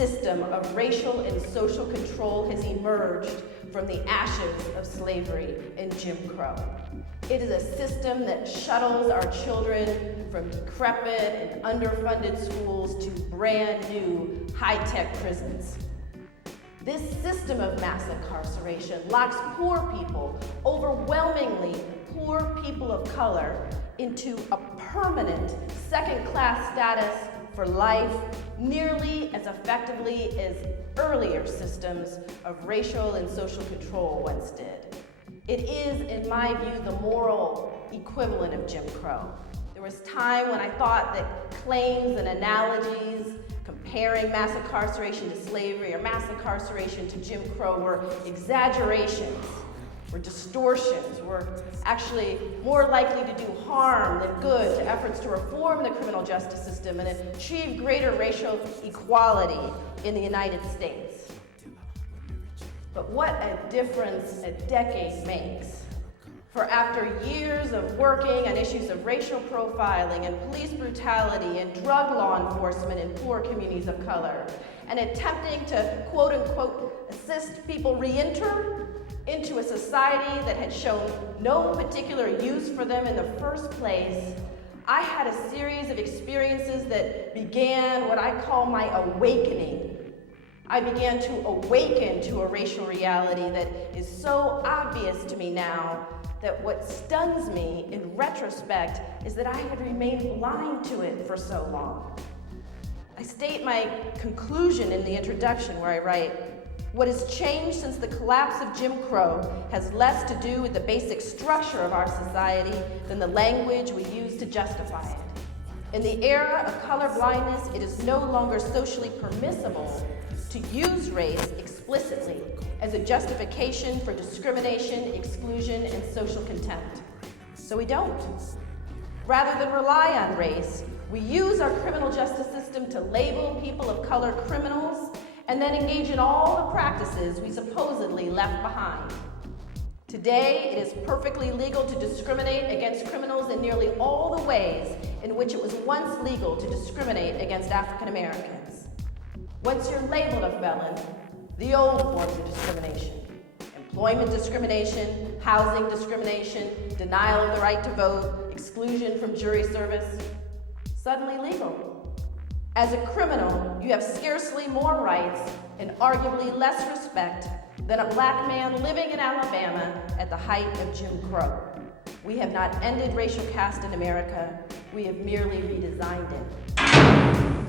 system of racial and social control has emerged from the ashes of slavery and Jim Crow. It is a system that shuttles our children from decrepit and underfunded schools to brand new high-tech prisons. This system of mass incarceration locks poor people, overwhelmingly poor people of color, into a permanent second-class status for life, nearly as effectively as earlier systems of racial and social control once did. It is, in my view, the moral equivalent of Jim Crow. There was time when I thought that claims and analogies comparing mass incarceration to slavery or mass incarceration to Jim Crow were exaggerations, were distortions, were actually more likely to do harm than good to efforts to reform the criminal justice system and achieve greater racial equality in the United States. But what a difference a decade makes. For after years of working on issues of racial profiling and police brutality and drug law enforcement in poor communities of color, and attempting to quote unquote assist people re-enter into a society that had shown no particular use for them in the first place, I had a series of experiences that began what I call my awakening. I began to awaken to a racial reality that is so obvious to me now that what stuns me in retrospect is that I had remained blind to it for so long. I state my conclusion in the introduction where I write, "What has changed since the collapse of Jim Crow has less to do with the basic structure of our society than the language we use to justify it. In the era of colorblindness, it is no longer socially permissible to use race explicitly as a justification for discrimination, exclusion, and social contempt. So we don't. Rather than rely on race, we use our criminal justice system to label people of color criminals and then engage in all the practices we supposedly left behind. Today, it is perfectly legal to discriminate against criminals in nearly all the ways in which it was once legal to discriminate against African Americans. Once you're labeled a felon, the old forms of discrimination, employment discrimination, housing discrimination, denial of the right to vote, exclusion from jury service, suddenly legal. As a criminal, you have scarcely more rights and arguably less respect than a black man living in Alabama at the height of Jim Crow. We have not ended racial caste in America, we have merely redesigned it."